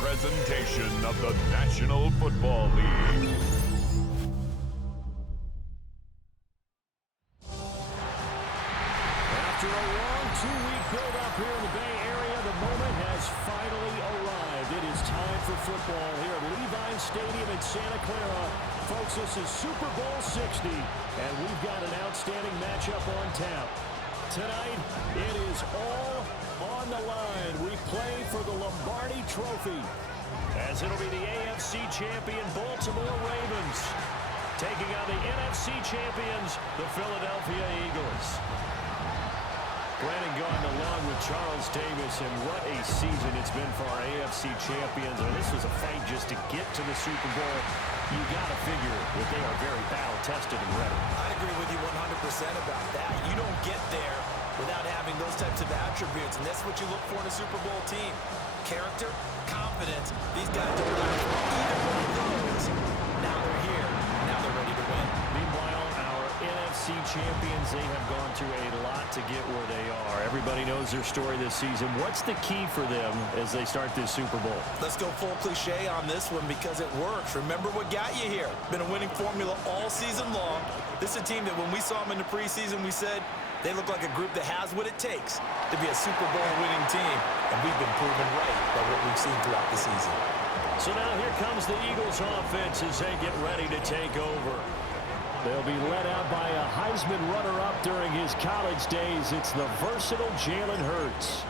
presentation of the National Football League. After a long two-week build-up here in the Bay Area, the moment has finally arrived. It is time for football here at Levi Stadium in Santa Clara. Folks, this is Super Bowl 60, and we've got an outstanding matchup on tap. Tonight, it is all on the line. We play for the Lombardi Trophy, as it'll be the AFC champion Baltimore Ravens taking on the NFC champions, the Philadelphia Eagles. Brandon Gaudin along with Charles Davis, and what a season it's been for our AFC champions. And this was a fight just to get to the Super Bowl. You got to figure that they are very battle-tested and ready. I agree with you 100% about that. You don't get there without having those types of attributes, and that's what you look for in a Super Bowl team. Character, confidence. These guys don't have either one of those. Now they're here. Now they're ready to win. Meanwhile, our NFC champions, they have gone through a lot to get where they are. Everybody knows their story this season. What's the key for them as they start this Super Bowl? Let's go full cliche on this one because it works. Remember what got you here. Been a winning formula all season long. This is a team that when we saw them in the preseason, we said they look like a group that has what it takes to be a Super Bowl winning team. And we've been proven right by what we've seen throughout the season. So now here comes the Eagles offense as they get ready to take over. They'll be led out by a Heisman runner-up during his college days. It's the versatile Jalen Hurts.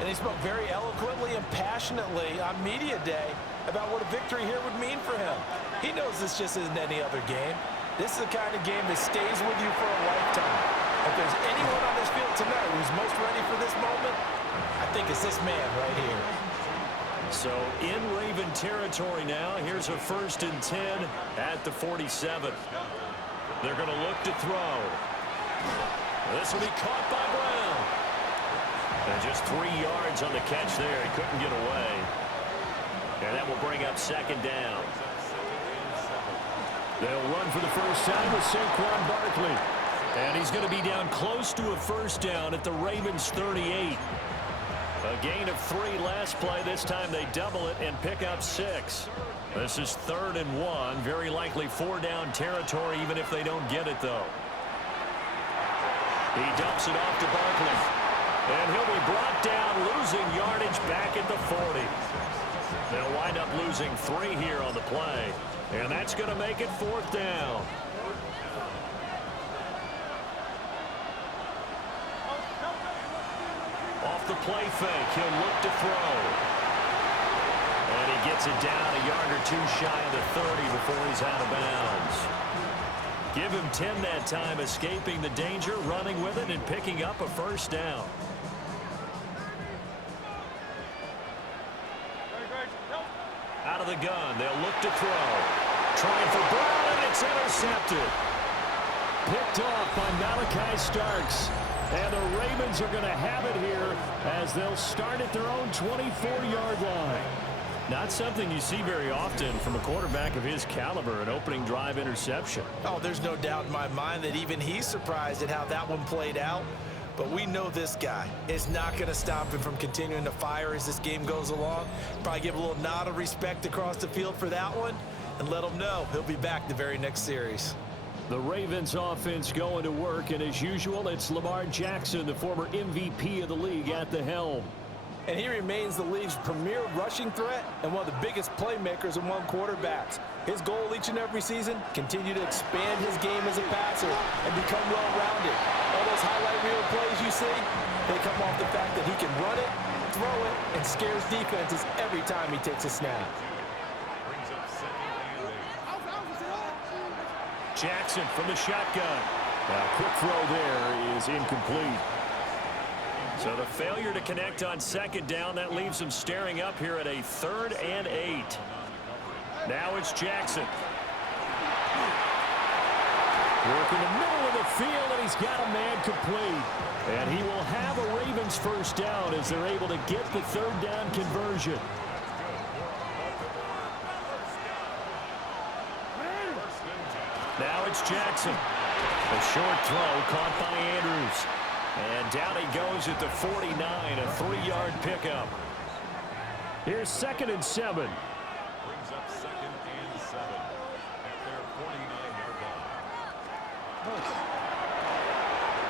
And he spoke very eloquently and passionately on media day about what a victory here would mean for him. He knows this just isn't any other game. This is the kind of game that stays with you for a lifetime. If there's anyone on this field tonight who's most ready for this moment, I think it's this man right here. So in Raven territory now, here's a 1st and 10 at the 47. They're going to look to throw. This will be caught by Brown. And just 3 yards on the catch there. He couldn't get away. And that will bring up 2nd down. They'll run for the first time with Saquon Barkley. And he's going to be down close to a 1st down at the Ravens 38. A gain of 3 last play. This time they double it and pick up 6. This is 3rd and 1. Very likely 4-down territory, even if they don't get it, though. He dumps it off to Barkley. And he'll be brought down, losing yardage back at the 40. They'll wind up losing 3 here on the play. And that's going to make it 4th down. Off the play fake, he'll look to throw. And he gets it down a yard or 2 shy of the 30 before he's out of bounds. Give him 10 that time, escaping the danger, running with it, and picking up a 1st down. Out of the gun, they'll look to throw. Trying for Brown, and it's intercepted. Picked off by Malachi Starks. And the Ravens are going to have it here as they'll start at their own 24-yard line. Not something you see very often from a quarterback of his caliber, an opening drive interception. Oh, there's no doubt in my mind that even he's surprised at how that one played out. But we know this guy is not going to stop him from continuing to fire as this game goes along. Probably give a little nod of respect across the field for that one and let him know he'll be back the very next series. The Ravens offense going to work, and as usual, it's Lamar Jackson, the former MVP of the league, at the helm. And he remains the league's premier rushing threat and one of the biggest playmakers among quarterbacks. His goal each and every season, continue to expand his game as a passer and become well-rounded. All those highlight reel plays you see, they come off the fact that he can run it, throw it, and scares defenses every time he takes a snap. Jackson from the shotgun. Now, quick throw there is incomplete. So the failure to connect on 2nd down, that leaves him staring up here at a 3rd and 8. Now it's Jackson. Working the middle of the field, and he's got a man complete. And he will have a Ravens 1st down as they're able to get the 3rd down conversion. Now it's Jackson. A short throw caught by Andrews. And down he goes at the 49, a 3-yard pickup. Here's 2nd and 7. Brings up 2nd and 7 at their 49-yard line.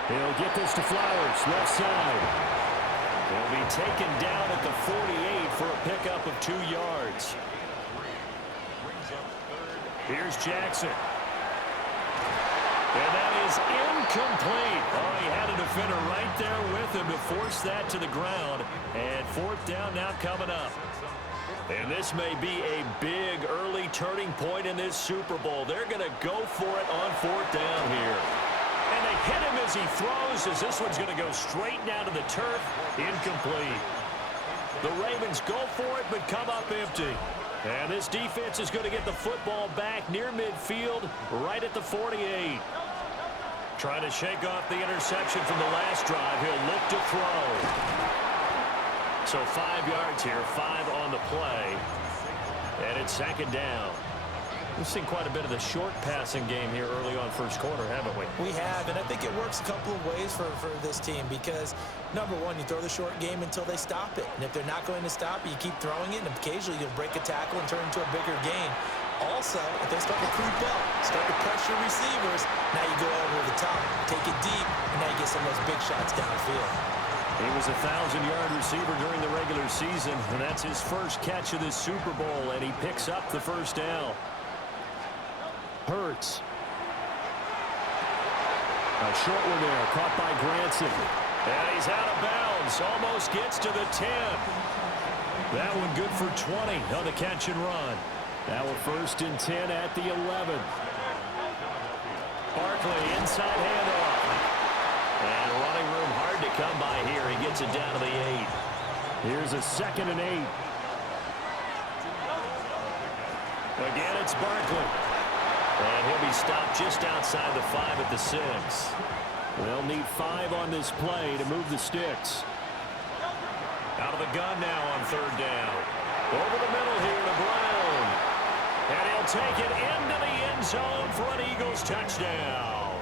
He'll get this to Flowers, left side. He'll be taken down at the 48 for a pickup of 2 yards. Brings up 3rd. Here's Jackson. And that is incomplete. Oh, he had a defender right there with him to force that to the ground. And 4th down now coming up. And this may be a big early turning point in this Super Bowl. They're going to go for it on 4th down here. And they hit him as he throws, as this one's going to go straight down to the turf. Incomplete. The Ravens go for it, but come up empty. And this defense is going to get the football back near midfield, right at the 48. Trying to shake off the interception from the last drive. He'll look to throw. So 5 yards here, 5 on the play. And it's 2nd down. We've seen quite a bit of the short passing game here early on first quarter, haven't we? We have, and I think it works a couple of ways for this team because, number one, you throw the short game until they stop it. And if they're not going to stop it, you keep throwing it, and occasionally you'll break a tackle and turn it into a bigger game. Also, if they start to creep up, start to pressure receivers, now you go over the top, take it deep, and now you get some of those big shots downfield. He was a 1,000-yard receiver during the regular season, and that's his first catch of this Super Bowl, and he picks up the first down. Hurts. A short one there, caught by Granson. And he's out of bounds, almost gets to the 10. That one good for 20 on the catch and run. Now a 1st and 10 at the 11. Barkley, inside handoff. And running room hard to come by here. He gets it down to the 8. Here's a 2nd and 8. Again, it's Barkley. And he'll be stopped just outside the 5 at the 6. They'll need 5 on this play to move the sticks. Out of the gun now on 3rd down. Over the middle here to Brown. And he'll take it into the end zone for an Eagles touchdown.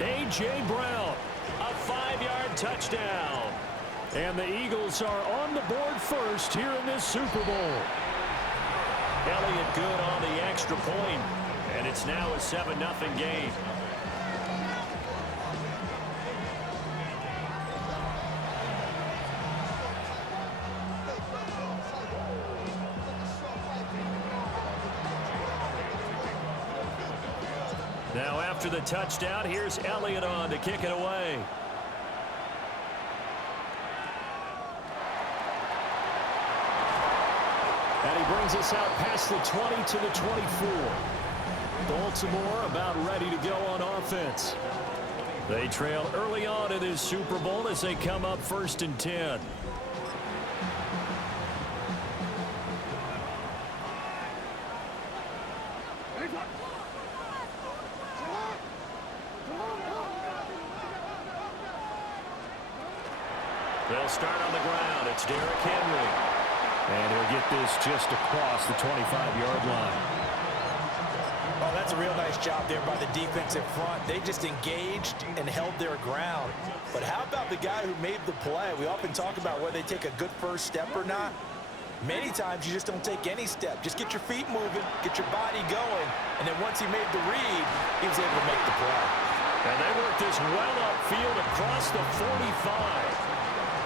A.J. Brown, a 5-yard touchdown. And the Eagles are on the board first here in this Super Bowl. Elliott good on the extra point, and it's now a 7-0 game. Now after the touchdown, here's Elliott on to kick it away. And he brings us out past the 20 to the 24. Baltimore about ready to go on offense. They trail early on in this Super Bowl as they come up 1st and 10. They'll start on the ground. It's Derrick Henry. And he'll get this just across the 25-yard line. Oh, that's a real nice job there by the defensive front. They just engaged and held their ground. But how about the guy who made the play? We often talk about whether they take a good first step or not. Many times you just don't take any step. Just get your feet moving, get your body going, and then once he made the read, he was able to make the play. And they work this well upfield across the 45.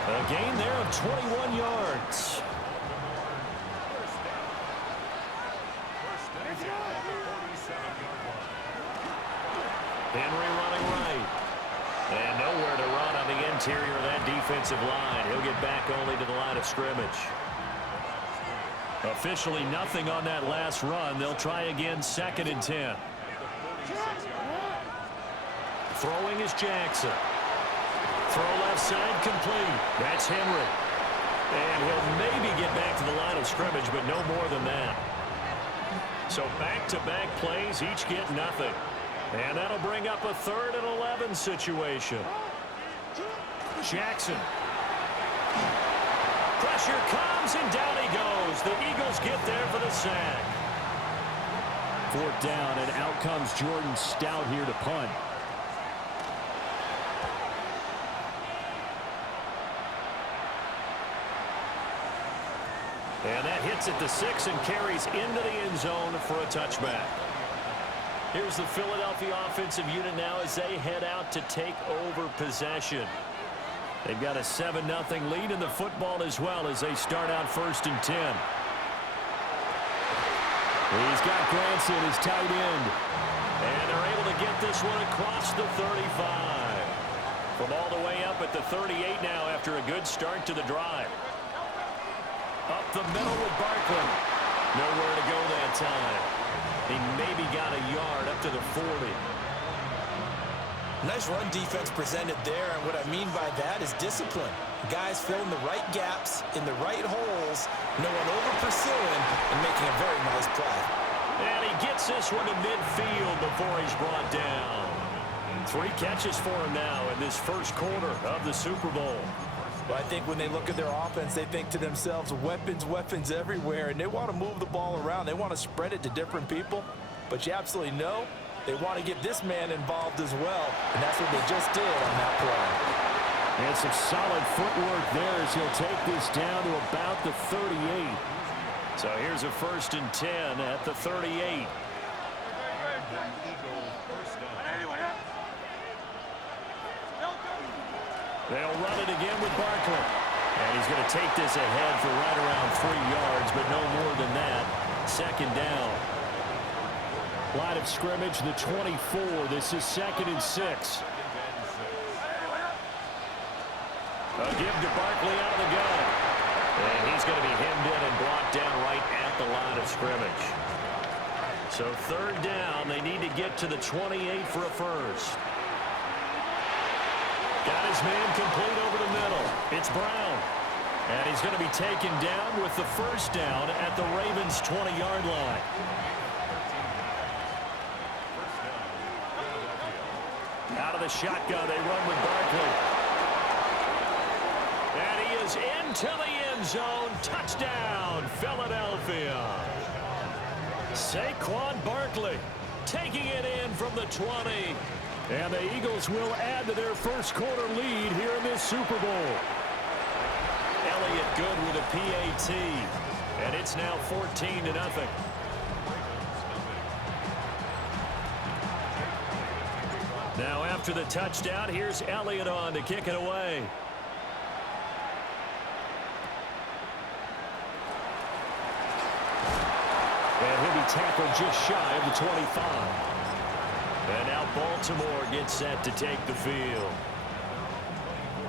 A gain there of 21 yards. Henry running right. And nowhere to run on the interior of that defensive line. He'll get back only to the line of scrimmage. Officially nothing on that last run. They'll try again 2nd and 10. Throwing is Jackson. Throw left side complete. That's Henry. And he'll maybe get back to the line of scrimmage, but no more than that. So back-to-back plays, each get nothing. And that'll bring up a 3rd and 11 situation. Jackson. Pressure comes, and down he goes. The Eagles get there for the sack. 4th down, and out comes Jordan Stout here to punt. gets it to 6 and carries into the end zone for a touchback. Here's the Philadelphia offensive unit now as they head out to take over possession. They've got a 7-0 lead in the football as well as they start out 1st and 10. He's got Granson as tight end. And they're able to get this one across the 35. From all the way up at the 38 now after a good start to the drive. Up the middle with Barkley. Nowhere to go that time. He maybe got a yard up to the 40. Nice run defense presented there, and what I mean by that is discipline. Guys filling the right gaps in the right holes, no one over-pursuing, and making a very nice play. And he gets this one to midfield before he's brought down. 3 catches for him now in this first quarter of the Super Bowl. Well, I think when they look at their offense, they think to themselves, weapons, weapons everywhere, and they want to move the ball around. They want to spread it to different people, but you absolutely know they want to get this man involved as well, and that's what they just did on that play. And some solid footwork there as he'll take this down to about the 38. So here's a 1st and 10 at the 38. They'll run it again with Barkley. And he's going to take this ahead for right around 3 yards, but no more than that. 2nd down. Line of scrimmage, the 24. This is 2nd and 6. A give to Barkley out of the gun. And he's going to be hemmed in and brought down right at the line of scrimmage. So 3rd down, they need to get to the 28 for a first. Got his man complete over the middle. It's Brown. And he's going to be taken down with the 1st down at the Ravens' 20-yard line. Out of the shotgun, they run with Barkley. And he is into the end zone. Touchdown, Philadelphia. Saquon Barkley taking it in from the 20. And the Eagles will add to their first quarter lead here in this Super Bowl. Elliott good with a PAT. And it's now 14-0. Now after the touchdown, here's Elliott on to kick it away. And he'll be tackled just shy of the 25. And now Baltimore gets set to take the field.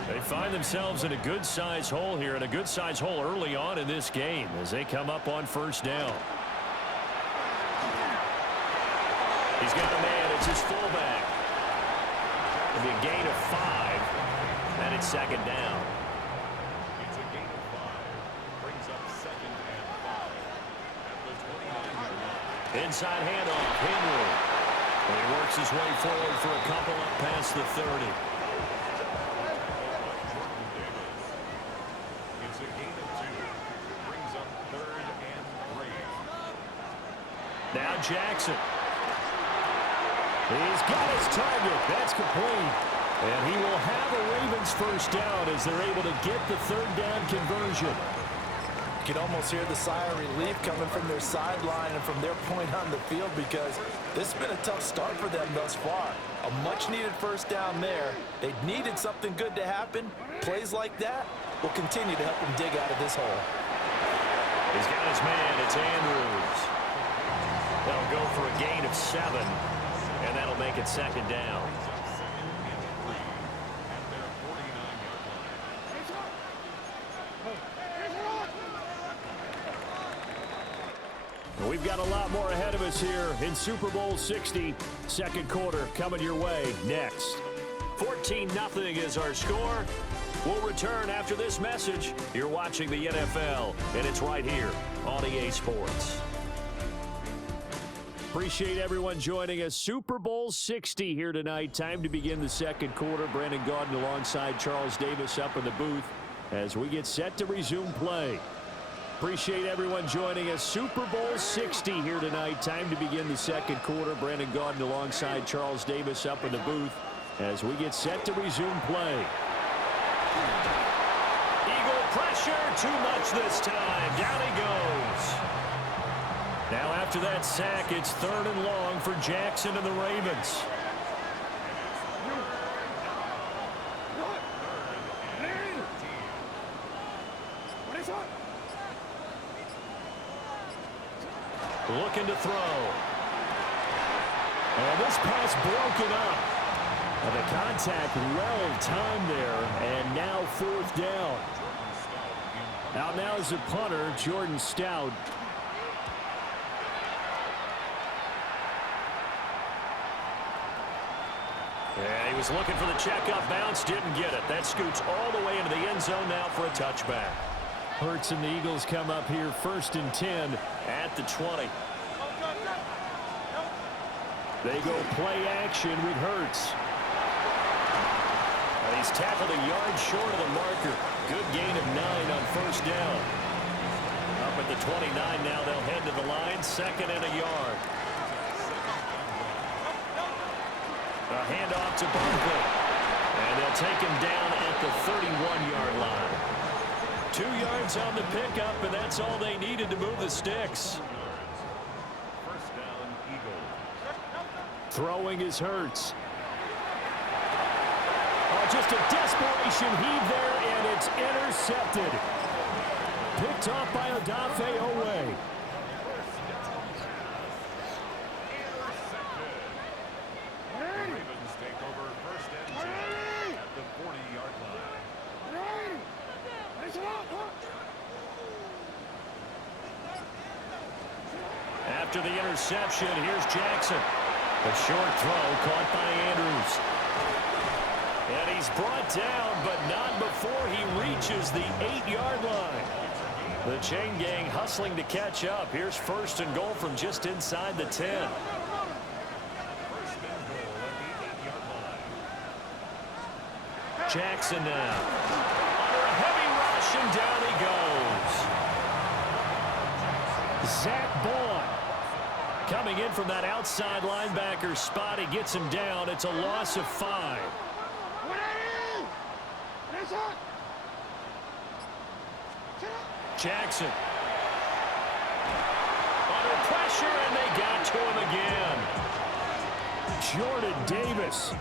They find themselves in a good-sized hole here, and a good-sized hole early on in this game as they come up on 1st down. He's got a man. It's his fullback. It'll be a gain of 5, and it's 2nd down. It's a gain of 5. Brings up 2nd and 5 at the 29-yard line. Inside handoff, Henry. And he works his way forward for a couple up past the 30. It's a gain of 2. Brings up 3rd and 3. Now Jackson. He's got his target. That's complete. And he will have a Ravens 1st down as they're able to get the 3rd down conversion. You can almost hear the sigh of relief coming from their sideline and from their point on the field because this has been a tough start for them thus far. A much-needed 1st down there. They needed something good to happen. Plays like that will continue to help them dig out of this hole. He's got his man. It's Andrews. They'll go for a gain of 7, and that'll make it 2nd down. We've got a lot more ahead of us here in Super Bowl 60. 2nd quarter coming your way next. 14-0 is our score. We'll return after this message. You're watching the NFL, and it's right here on EA Sports. Appreciate everyone joining us. Super Bowl 60 here tonight. Time to begin the 2nd quarter. Brandon Gaudin alongside Charles Davis up in the booth as we get set to resume play. Appreciate everyone joining us. Super Bowl 60 here tonight. Time to begin the 2nd quarter. Brandon Gaudin alongside Charles Davis up in the booth as we get set to resume play. Eagle pressure, too much this time. Down he goes. Now after that sack, it's 3rd and long for Jackson and the Ravens. Looking to throw. And this pass broken up. And the contact well timed there. And now 4th down. Out now is the punter, Jordan Stout. Yeah, he was looking for the checkup bounce, didn't get it. That scoots all the way into the end zone now for a touchback. Hurts and the Eagles come up here 1st and 10 at the 20. They go play action with Hurts. And he's tackled a yard short of the marker. Good gain of 9 on 1st down. Up at the 29 now, they'll head to the line, 2nd and a yard. A handoff to Barkley. And they'll take him down at the 31-yard line. 2 yards on the pickup, and that's all they needed to move the sticks. First down, Eagles. Throwing is Hurts. Oh, just a desperation heave there, and it's intercepted. Picked off by Odafe Owe. Ravens take over 1st and 10 at the 40-yard line. After the interception, here's Jackson. A short throw caught by Andrews. And he's brought down, but not before he reaches the 8-yard line. The chain gang hustling to catch up. Here's 1st and goal from just inside the 10. First and goal at the 8-yard line. Jackson now. Under a heavy rush, and down he goes. Zach Bond coming in from that outside linebacker spot. He gets him down. It's a loss of 5. Jackson. Under pressure, and they got to him again. Jordan Davis.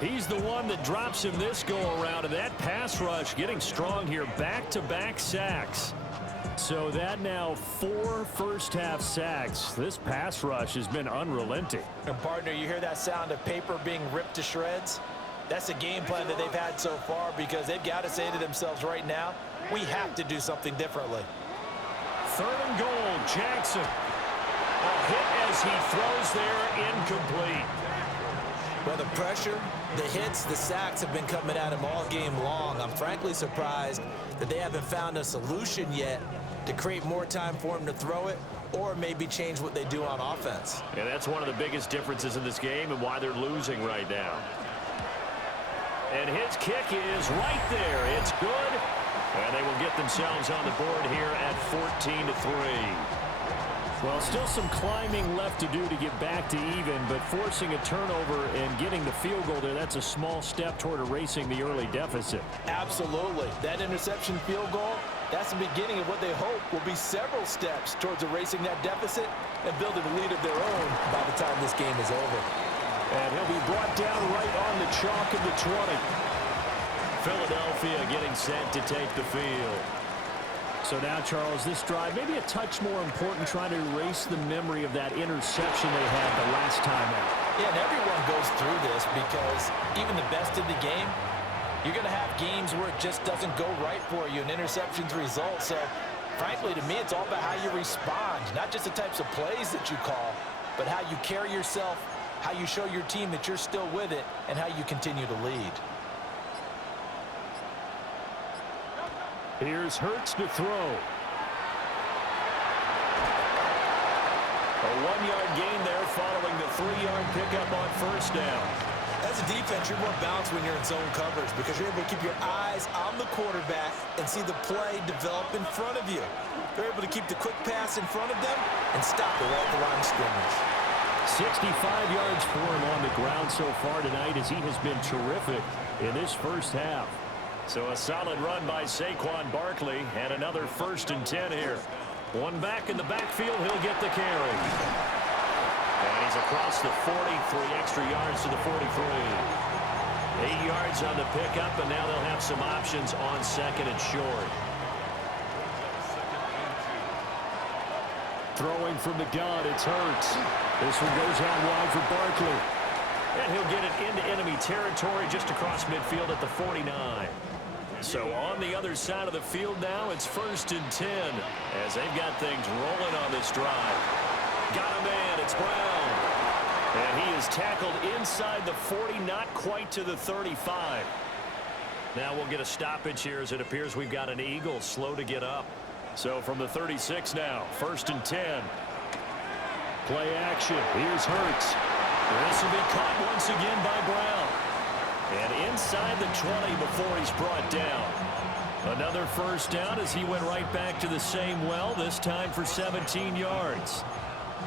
He's the one that drops him this go-around, and that pass rush getting strong here. Back-to-back sacks. So that now 4 first-half sacks. This pass rush has been unrelenting. And partner, you hear that sound of paper being ripped to shreds? That's the game plan that they've had so far, because they've got to say to themselves right now, we have to do something differently. 3rd and goal, Jackson. A hit as he throws there, incomplete. Well, the pressure, the hits, the sacks have been coming at him all game long. I'm frankly surprised that they haven't found a solution yet to create more time for him to throw it, or maybe change what they do on offense. Yeah, that's one of the biggest differences in this game and why they're losing right now. And his kick is right there. It's good. And they will get themselves on the board here at 14-3. Well, still some climbing left to do to get back to even, but forcing a turnover and getting the field goal there, that's a small step toward erasing the early deficit. Absolutely. That interception field goal, that's the beginning of what they hope will be several steps towards erasing that deficit and building a lead of their own by the time this game is over. And he'll be brought down right on the chalk of the 20. Philadelphia getting set to take the field. So now, Charles, this drive maybe a touch more important, trying to erase the memory of that interception they had the last time out. Yeah, and everyone goes through this, because even the best in the game, you're going to have games where it just doesn't go right for you, and interceptions result. So, frankly, to me, it's all about how you respond, not just the types of plays that you call, but how you carry yourself, how you show your team that you're still with it, and how you continue to lead. Here's Hurts to throw. A 1-yard gain there following the 3-yard pickup on 1st down. As a defense, you're more balanced when you're in zone coverage, because you're able to keep your eyes on the quarterback and see the play develop in front of you. They're able to keep the quick pass in front of them and stop it right at the line of scrimmage. 65 yards for him on the ground so far tonight, as he has been terrific in this first half. So a solid run by Saquon Barkley, and another 1st and 10 here. One back in the backfield, he'll get the carry. And he's across the 40, 3 extra yards to the 43. 8 yards on the pickup, and now they'll have some options on 2nd and short. Throwing from the gun, it's Hurts. This one goes out wide for Barkley. And he'll get it into enemy territory just across midfield at the 49. So on the other side of the field now, it's 1st and 10 as they've got things rolling on this drive. Got a man, it's Brown. And he is tackled inside the 40, not quite to the 35. Now we'll get a stoppage here as it appears we've got an Eagle slow to get up. So from the 36 now, 1st and 10. Play action. Here's Hurts. This will be caught once again by Brown. And inside the 20 before he's brought down. Another 1st down as he went right back to the same well, this time for 17 yards.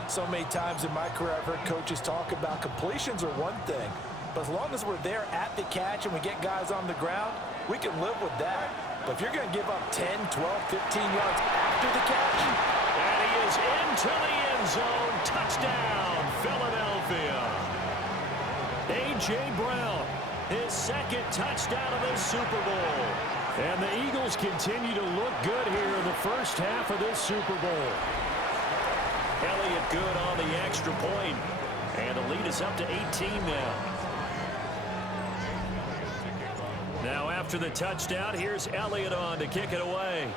So many times in my career I've heard coaches talk about completions are one thing. But as long as we're there at the catch and we get guys on the ground, we can live with that. But if you're going to give up 10, 12, 15 yards after the catch. And he is into the end zone. Touchdown, Philadelphia. A.J. Brown, his 2nd touchdown of the Super Bowl. And the Eagles continue to look good here in the 1st half of this Super Bowl. Elliott good on the extra point. And the lead is up to 18 now. Now after the touchdown, here's Elliott on to kick it away.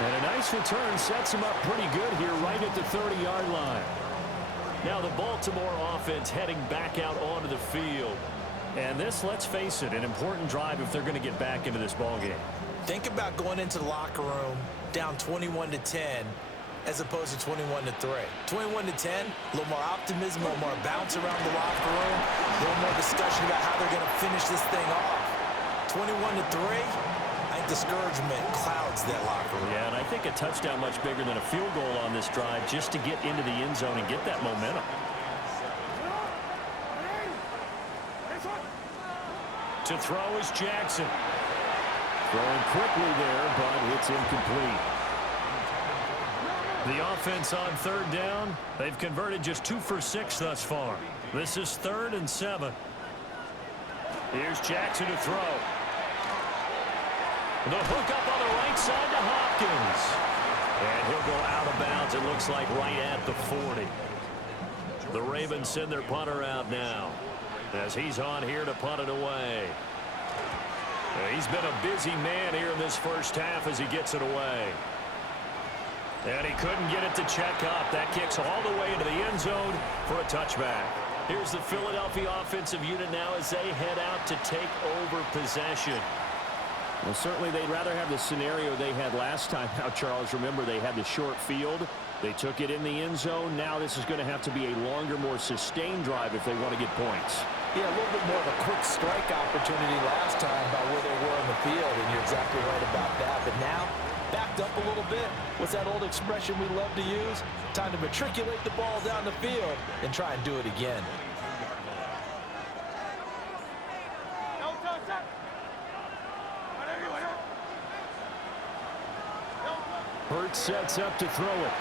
And a nice return sets him up pretty good here right at the 30-yard line. Now the Baltimore offense heading back out onto the field. And this, let's face it, an important drive if they're going to get back into this ballgame. Think about going into the locker room down 21-10 as opposed to 21-3. 21-10, a little more optimism, a little more bounce around the locker room, a little more discussion about how they're going to finish this thing off. 21-3, I think discouragement clouds that locker room. Yeah, and I think a touchdown much bigger than a field goal on this drive just to get into the end zone and get that momentum. To throw is Jackson. Throwing quickly there, but it's incomplete. The offense on 3rd down, they've converted just 2 for 6 thus far. This is 3rd and 7. Here's Jackson to throw. The hook up on the right side to Hopkins. And he'll go out of bounds, it looks like right at the 40. The Ravens send their punter out now as he's on here to punt it away. He's been a busy man here in this 1st half as he gets it away. And he couldn't get it to check up. That kicks all the way into the end zone for a touchback. Here's the Philadelphia offensive unit now as they head out to take over possession. Well, certainly they'd rather have the scenario they had last time. Now, Charles, remember they had the short field. They took it in the end zone. Now this is going to have to be a longer, more sustained drive if they want to get points. Yeah, a little bit more of a quick strike opportunity last time by where they were in the field, and you're exactly right about that. But now, backed up a little bit. What's that old expression we love to use? Time to matriculate the ball down the field and try and do it again. Hurts sets up to throw it.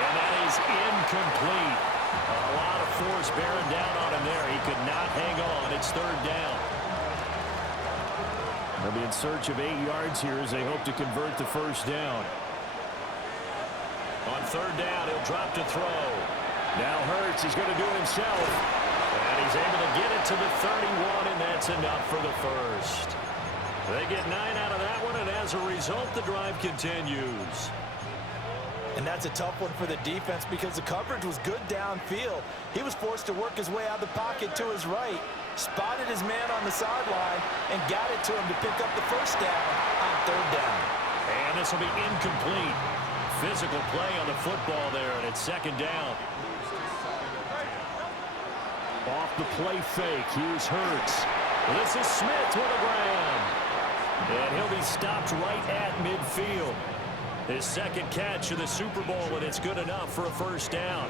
And that is incomplete. A lot of force bearing down on him there. He could not hang on. It's 3rd down. They'll be in search of 8 yards here as they hope to convert the 1st down. On 3rd down, he'll drop to throw. Now Hurts is going to do it himself. And he's able to get it to the 31, and that's enough for the 1st. They get 9 out of that one, and as a result, the drive continues. And that's a tough one for the defense because the coverage was good downfield. He was forced to work his way out of the pocket to his right, spotted his man on the sideline, and got it to him to pick up the 1st down on 3rd down. And this will be incomplete. Physical play on the football there, and it's 2nd down. Off the play fake, here's Hurts. This is Smith with a grab. And he'll be stopped right at midfield. His 2nd catch of the Super Bowl, and it's good enough for a 1st down.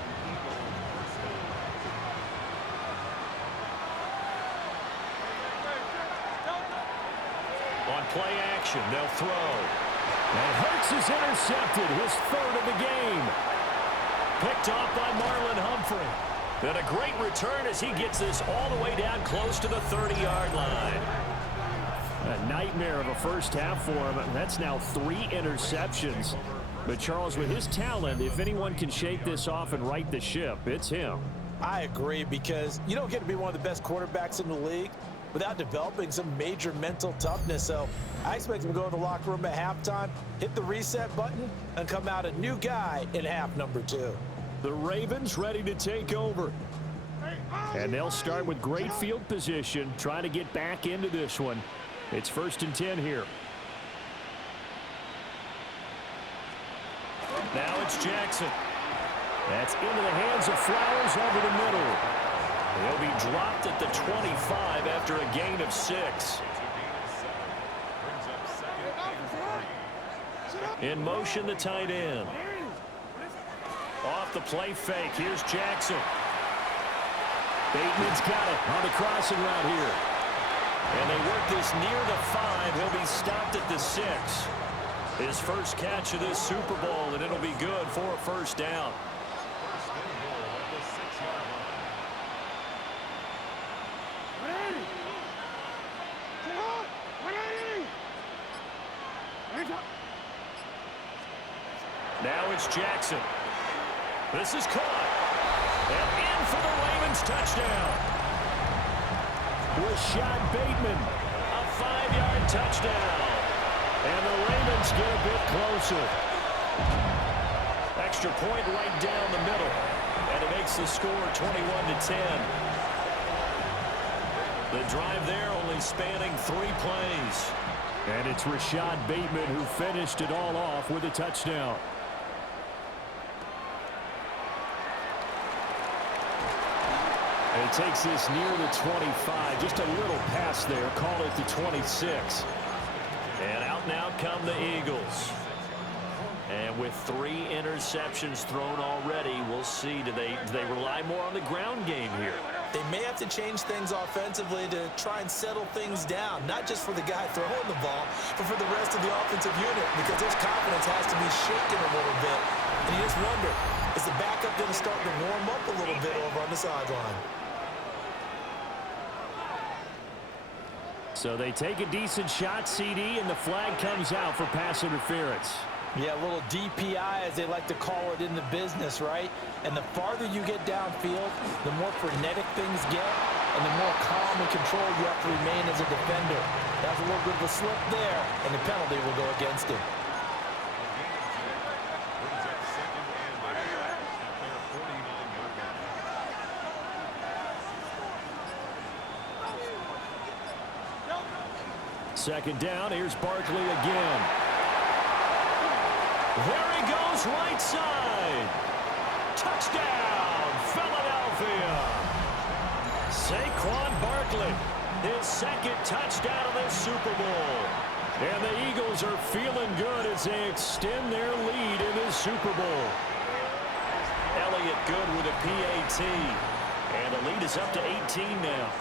play action. They'll throw. And Hurts is intercepted, his third of the game. Picked off by Marlon Humphrey. And a great return as he gets this all the way down close to the 30-yard line. A nightmare of a first half for him. That's now 3 interceptions. But Charles, with his talent, if anyone can shake this off and right the ship, it's him. I agree, because you don't get to be one of the best quarterbacks in the league without developing some major mental toughness. So I expect him to go to the locker room at halftime, hit the reset button, and come out a new guy in half number 2. The Ravens ready to take over. And they'll start with great field position, trying to get back into this one. It's 1st and 10 here. Now it's Jackson. That's into the hands of Flowers over the middle. He'll be dropped at the 25 after a gain of 6. In motion, the tight end. Off the play fake. Here's Jackson. Bateman's got it on the crossing route here. And they work this near the 5. He'll be stopped at the 6. His first catch of this Super Bowl, and it'll be good for a first down. Now it's Jackson. This is caught. And in for the Ravens touchdown. Rashad Bateman, a 5-yard touchdown. And the Ravens get a bit closer. Extra point right down the middle. And it makes the score 21-10. The drive there only spanning 3 plays. And it's Rashad Bateman who finished it all off with a touchdown. And he takes this near the 25. Just a little pass there. Call it the 26. And out now come the Eagles. And with 3 interceptions thrown already, we'll see. Do they rely more on the ground game here? They may have to change things offensively to try and settle things down, not just for the guy throwing the ball, but for the rest of the offensive unit, because his confidence has to be shaken a little bit. And you just wonder, is the backup going to start to warm up a little bit over on the sideline? So they take a decent shot, CD, and the flag comes out for pass interference. Yeah, a little DPI, as they like to call it in the business, right? And the farther you get downfield, the more frenetic things get, and the more calm and controlled you have to remain as a defender. That's a little bit of a slip there, and the penalty will go against him. Second down, here's Barkley again. There he goes, right side. Touchdown, Philadelphia. Saquon Barkley, his 2nd touchdown of this Super Bowl. And the Eagles are feeling good as they extend their lead in this Super Bowl. Elliott good with a PAT. And the lead is up to 18 now.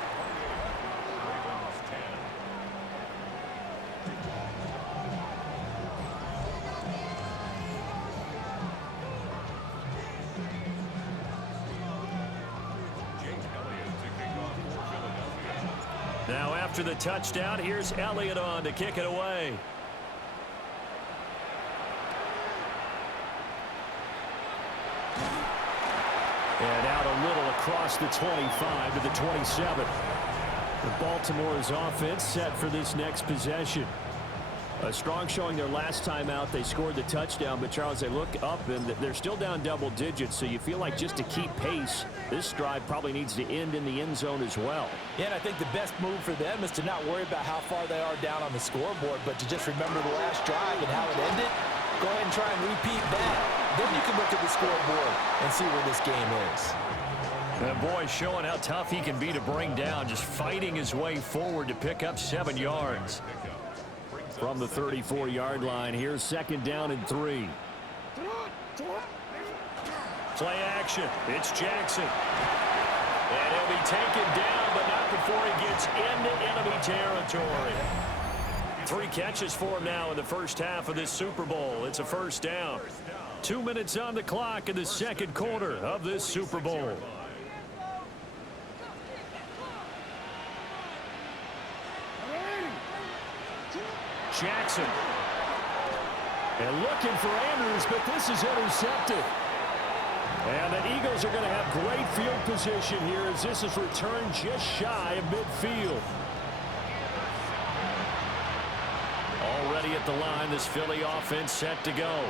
Now after the touchdown, here's Elliott on to kick it away. And out a little across the 25 to the 27. Baltimore's offense set for this next possession. A strong showing their last time out. They scored the touchdown, but Charles, they look up and they're still down double digits, so you feel like just to keep pace, this drive probably needs to end in the end zone as well. Yeah, and I think the best move for them is to not worry about how far they are down on the scoreboard, but to just remember the last drive and how it ended. Go ahead and try and repeat that. Then you can look at the scoreboard and see where this game is. And boy, showing how tough he can be to bring down, just fighting his way forward to pick up 7 yards. From the 34-yard line, here's 2nd down and 3. Play action. It's Jackson. And he'll be taken down, but not before he gets into enemy territory. 3 catches for him now in the first half of this Super Bowl. It's a first down. 2 minutes on the clock in the second quarter of this Super Bowl. Jackson. And looking for Andrews, but this is intercepted. And the Eagles are going to have great field position here as this is returned just shy of midfield. Already at the line, this Philly offense set to go.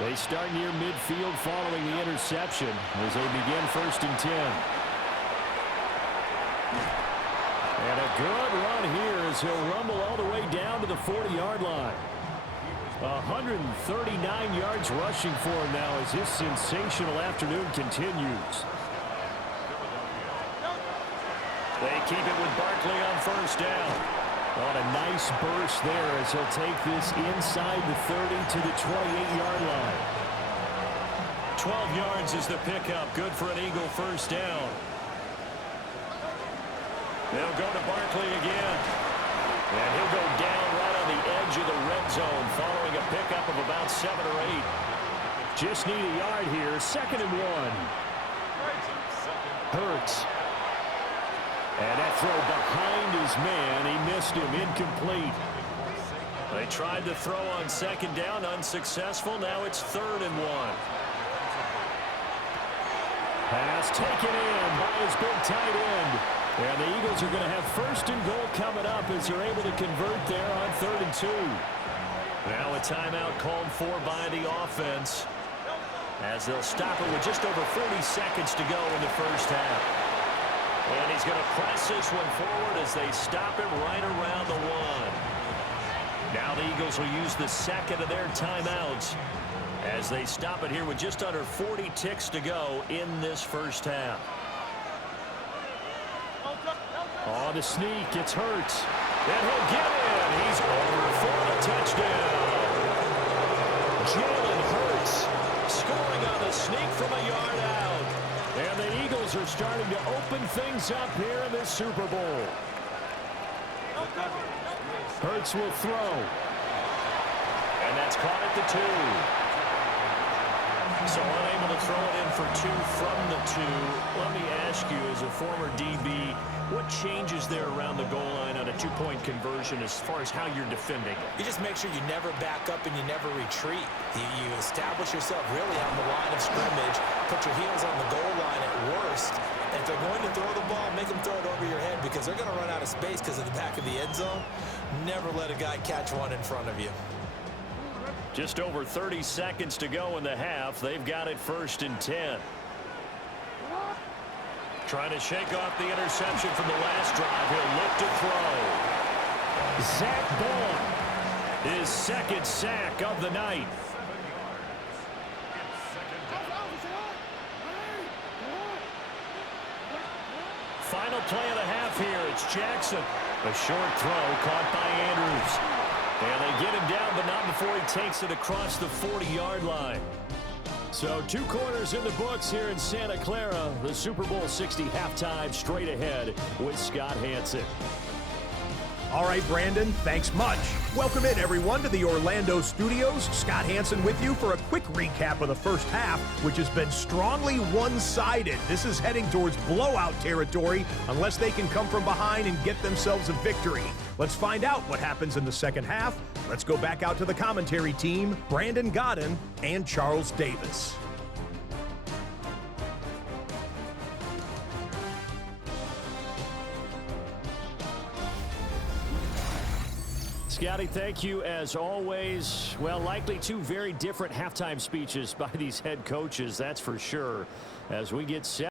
They start near midfield following the interception as they begin 1st and 10. And a good run here as he'll rumble all the way down to the 40-yard line. 139 yards rushing for him now as this sensational afternoon continues. They keep it with Barkley on 1st down. On a nice burst there as he'll take this inside the 30 to the 28-yard line. 12 yards is the pickup. Good for an Eagle 1st down. They'll go to Barkley again. And he'll go down right on the edge of the red zone following a pickup of about 7 or 8. Just need a yard here. 2nd and 1. Hurts. And that throw behind his man. He missed him. Incomplete. They tried to throw on 2nd down. Unsuccessful. Now it's 3rd and 1. Pass taken in by his big tight end. And the Eagles are going to have 1st and goal coming up as they're able to convert there on 3rd and 2. Now a timeout called for by the offense as they'll stop it with just over 40 seconds to go in the first half. And he's going to press this one forward as they stop him right around the 1. Now the Eagles will use the 2nd of their timeouts as they stop it here with just under 40 ticks to go in this first half. On the sneak, it's Hurts. And he'll get in. He's over for a touchdown. Jalen Hurts scoring on the sneak from a yard out. And the Eagles are starting to open things up here in this Super Bowl. Hurts will throw. And that's caught at the 2. So unable to throw it in for 2 from the 2. Let me ask you, as a former DB, what changes there around the goal line on a 2-point conversion as far as how you're defending? You just make sure you never back up and you never retreat. You establish yourself really on the line of scrimmage, put your heels on the goal line at worst. And if they're going to throw the ball, make them throw it over your head because they're going to run out of space because of the back of the end zone. Never let a guy catch one in front of you. Just over 30 seconds to go in the half. They've got it 1st and 10. Trying to shake off the interception from the last drive. He'll look to throw. Zach Bond, his 2nd sack of the night. Final play of the half here. It's Jackson. A short throw caught by Andrews. And they get him down, but not before he takes it across the 40-yard line. So 2 quarters in the books here in Santa Clara. The Super Bowl 60 halftime straight ahead with Scott Hanson. All right, Brandon, thanks much. Welcome in, everyone, to the Orlando studios. Scott Hanson with you for a quick recap of the first half, which has been strongly one-sided. This is heading towards blowout territory unless they can come from behind and get themselves a victory. Let's find out what happens in the second half. Let's go back out to the commentary team, Brandon Godden and Charles Davis. Scotty, thank you as always. Well, likely 2 very different halftime speeches by these head coaches, that's for sure, as we get set.